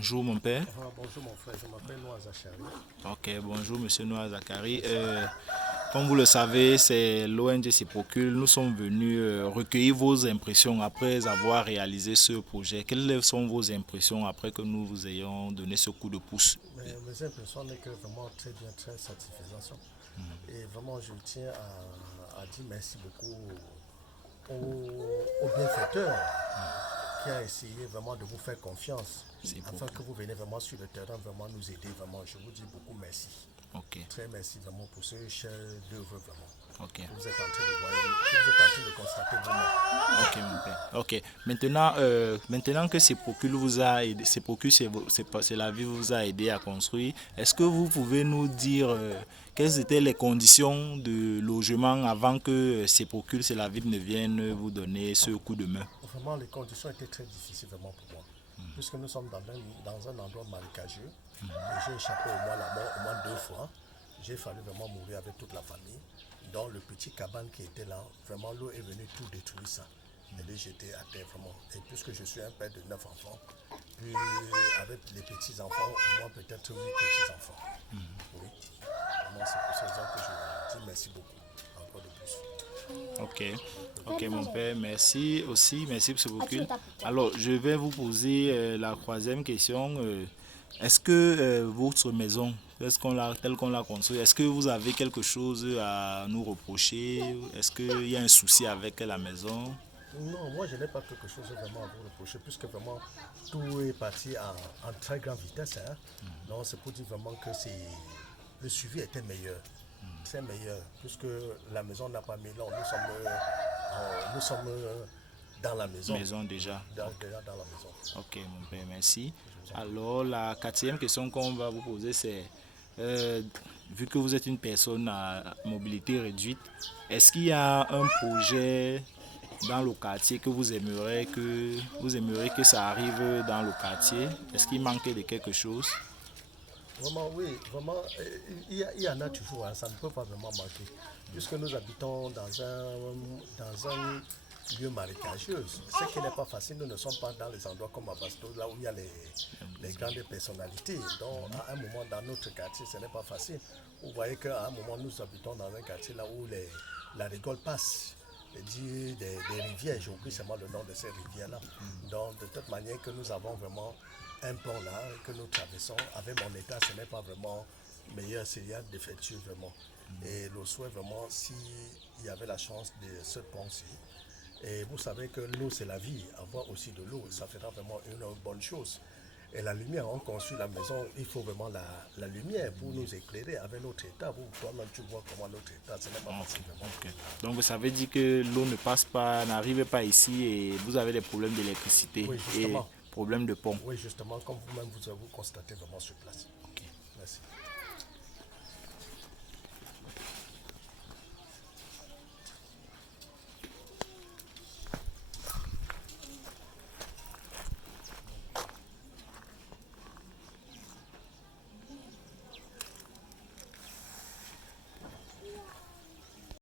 Bonjour mon père. Bonjour mon frère, je m'appelle Noah Zachary. Ok, bonjour monsieur Noah Zachary. Comme vous le savez, c'est l'ONG Sepocul. Nous sommes venus recueillir vos impressions après avoir réalisé ce projet. Quelles sont vos impressions après que nous vous ayons donné ce coup de pouce? Mes impressions n'est que vraiment très bien, très satisfaisant. Et vraiment, je tiens à dire merci beaucoup au bienfaiteur qui a essayé vraiment de vous faire confiance C'est afin beaucoup. que vous venez vraiment sur le terrain, vraiment nous aider. Vraiment, je vous dis beaucoup merci. Ok, Très merci vraiment pour ce cher œuvre vraiment. ok. Que vous êtes en train de voir, que vous êtes en train de constater vous-même. Ok, mon père. Ok. Maintenant que Sepocul vous a aidé, Sepocul, c'est la vie vous a aidé à construire. Est-ce que vous pouvez nous dire quelles étaient les conditions de logement avant que Sepocul, c'est la ville, ne vienne vous donner ce coup de main? Vraiment, les conditions étaient très difficiles vraiment pour moi. Puisque nous sommes dans un endroit marécageux et j'ai échappé au moins la mort au moins 2 fois. J'ai fallu vraiment mourir avec toute la famille. Dans le petit cabane qui était là, vraiment l'eau est venue tout détruire ça. Et là j'étais à terre vraiment. Et puisque je suis un père de 9 enfants, puis avec les petits-enfants, au moins peut-être 8 petits-enfants. Oui, vraiment c'est pour ces raisons que je dis merci beaucoup, encore de plus. Ok, ok mon père, merci aussi, merci pour ce recul. Alors, je vais vous poser la troisième question. Est-ce que votre maison, telle qu'on l'a construite, est-ce que vous avez quelque chose à nous reprocher? Est-ce qu'il y a un souci avec la maison? Non, moi je n'ai pas quelque chose vraiment à vous reprocher, puisque vraiment tout est parti en très grande vitesse. Hein. Donc c'est pour dire vraiment que le suivi était meilleur, très meilleur, puisque la maison n'a pas mis long. Nous sommes dans la maison, Maison déjà. Ok, déjà dans la maison. ok, mon père, merci. Je vous en prie. Alors, la quatrième question qu'on va vous poser, c'est, euh, vu que vous êtes une personne à mobilité réduite, est-ce qu'il y a un projet dans le quartier que vous aimeriez que ça arrive dans le quartier? Est-ce qu'il manque de quelque chose? Vraiment, oui, vraiment, il y en a toujours, hein, ça ne peut pas vraiment manquer. Puisque nous habitons dans un lieu marécageux, ce qui n'est pas facile, nous ne sommes pas dans les endroits comme Abasto, là où il y a les grandes personnalités. Donc, à un moment dans notre quartier, ce n'est pas facile. Vous voyez qu'à un moment, nous habitons dans un quartier là où la rigole passe. Des rivières, j'ai oublié seulement le nom de ces rivières-là. Donc, de toute manière que nous avons vraiment un pont là que nous traversons. Avec mon état, ce n'est pas vraiment meilleur, s'il y a défectueux vraiment. Et le souhait vraiment, s'il y avait la chance de ce pont-ci, et vous savez que l'eau c'est la vie, avoir aussi de l'eau, ça fera vraiment une bonne chose. Et la lumière, on construit la maison, il faut vraiment la lumière pour nous éclairer avec notre état. Vous, toi-même, tu vois comment notre état, ce n'est pas facile vraiment. Ok. Donc ça veut dire que l'eau ne passe pas, n'arrive pas ici et vous avez des problèmes d'électricité Oui, et justement. problèmes de pont. Oui, justement, comme vous-même vous avez constaté vraiment sur place. Ok. Merci.